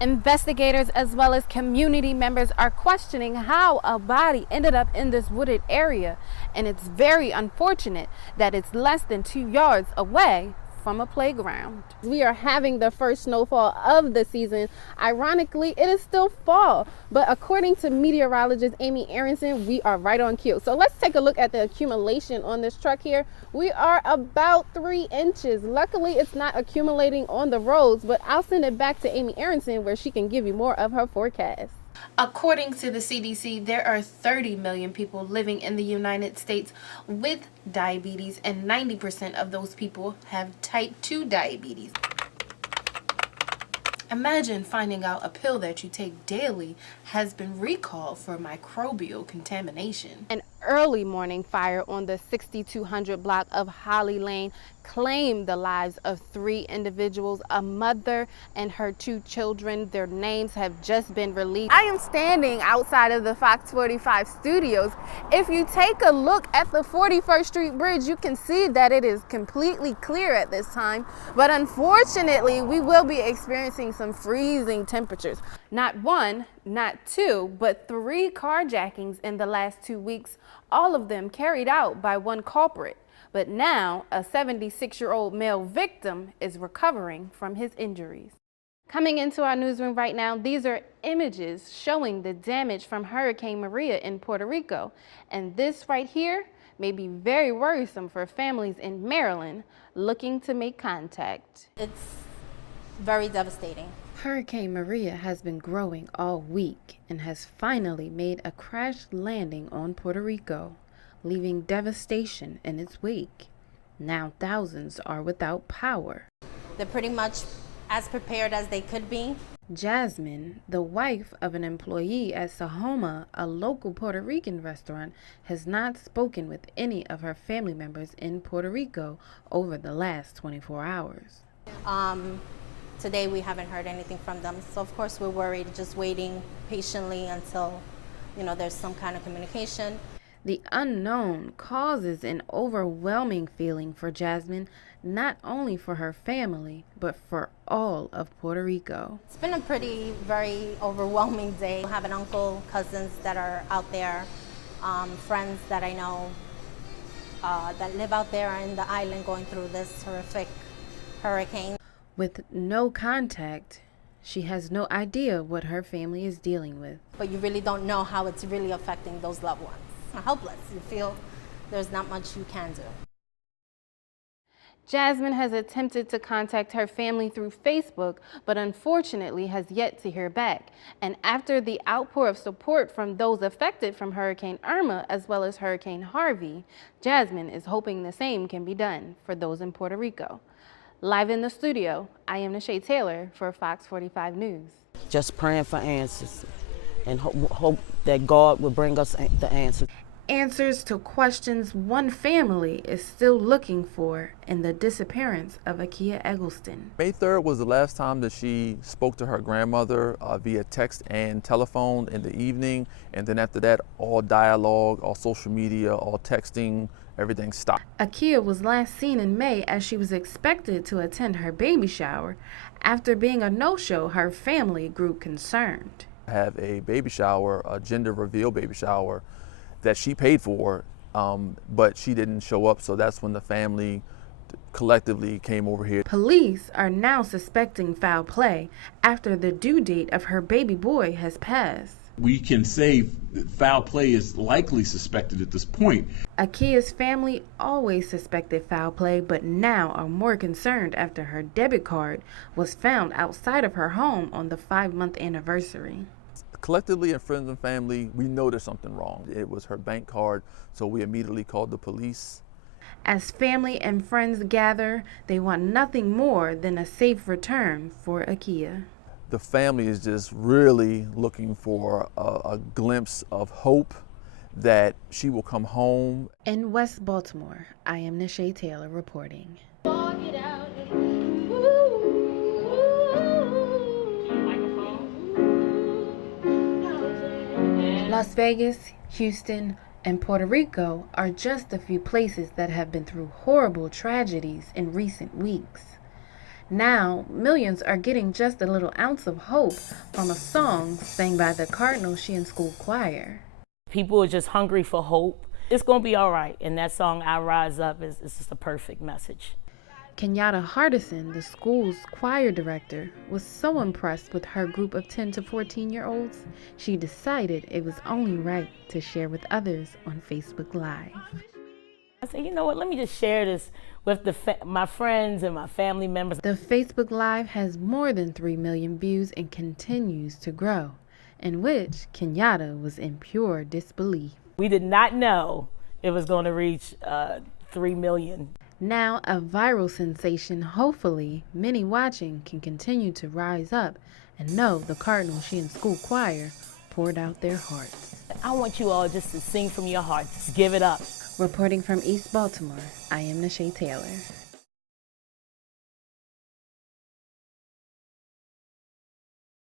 Investigators as well as community members are questioning how a body ended up in this wooded area, and it's very unfortunate that it's less than 2 yards away from a playground. We are having the first snowfall of the season. Ironically, it is still fall, but according to meteorologist Amy Aronson, we are right on cue. So let's take a look at the accumulation on this truck here. We are about 3 inches. Luckily, it's not accumulating on the roads, but I'll send it back to Amy Aronson where she can give you more of her forecast. According to the CDC, there are 30 million people living in the United States with diabetes, and 90% of those people have type 2 diabetes. Imagine finding out a pill that you take daily has been recalled for microbial contamination. An early morning fire on the 6200 block of Holly Lane claimed the lives of 3 individuals, a mother and her 2 children. Their names have just been released. I am standing outside of the Fox 45 studios. If you take a look at the 41st Street Bridge, you can see that it is completely clear at this time, but unfortunately, we will be experiencing some freezing temperatures. Not 1, not 2, but 3 carjackings in the last 2 weeks, all of them carried out by one culprit. But now, a 76-year-old male victim is recovering from his injuries. Coming into our newsroom right now, these are images showing the damage from Hurricane Maria in Puerto Rico. And this right here may be very worrisome for families in Maryland looking to make contact. It's very devastating. Hurricane Maria has been growing all week and has finally made a crash landing on Puerto Rico, leaving devastation in its wake. Now thousands are without power. They're pretty much as prepared as they could be. Jasmine, the wife of an employee at Sahoma, a local Puerto Rican restaurant, has not spoken with any of her family members in Puerto Rico over the last 24 hours. Today we haven't heard anything from them, so of course we're worried, just waiting patiently until there's some kind of communication. The unknown causes an overwhelming feeling for Jasmine, not only for her family, but for all of Puerto Rico. It's been a very overwhelming day. I have an uncle, cousins that are out there, friends that I know that live out there in the island going through this horrific hurricane. With no contact, she has no idea what her family is dealing with. But you really don't know how it's really affecting those loved ones. Helpless. You feel there's not much you can do. Jasmine has attempted to contact her family through Facebook, but unfortunately has yet to hear back. And after the outpour of support from those affected from Hurricane Irma as well as Hurricane Harvey, Jasmine is hoping the same can be done for those in Puerto Rico. Live in the studio, I am Nachai Taylor for Fox 45 News. Just praying for answers and hope that God will bring us the answers. Answers to questions one family is still looking for in the disappearance of Akia Eggleston. May 3rd was the last time that she spoke to her grandmother via text and telephone in the evening, and then after that, all dialogue, all social media, all texting, everything stopped. Akia was last seen in May as she was expected to attend her baby shower. After being a no-show, her family grew concerned. Have a baby shower, a gender reveal baby shower that she paid for, but she didn't show up, so that's when the family collectively came over here. Police are now suspecting foul play after the due date of her baby boy has passed. We can say that foul play is likely suspected at this point. Akia's family always suspected foul play, but now are more concerned after her debit card was found outside of her home on the 5-month anniversary. Collectively, in friends and family, we know there's something wrong. It was her bank card, so we immediately called the police. As family and friends gather, they want nothing more than a safe return for Akia. The family is just really looking for a glimpse of hope that she will come home. In West Baltimore, I am Nachai Taylor reporting. Las Vegas, Houston, and Puerto Rico are just a few places that have been through horrible tragedies in recent weeks. Now, millions are getting just a little ounce of hope from a song sang by the Cardinal She in School Choir. People are just hungry for hope. It's going to be all right. And that song, I Rise Up, is just a perfect message. Kenyatta Hardison, the school's choir director, was so impressed with her group of 10 to 14-year-olds, she decided it was only right to share with others on Facebook Live. I said, you know what, let me just share this with my friends and my family members. The Facebook Live has more than 3 million views and continues to grow, in which Kenyatta was in pure disbelief. We did not know it was going to reach 3 million. Now a viral sensation, hopefully many watching can continue to rise up and know the Cardinal She in School Choir poured out their hearts. I want you all just to sing from your heart. Just give it up. Reporting from East Baltimore, I am Nachai Taylor.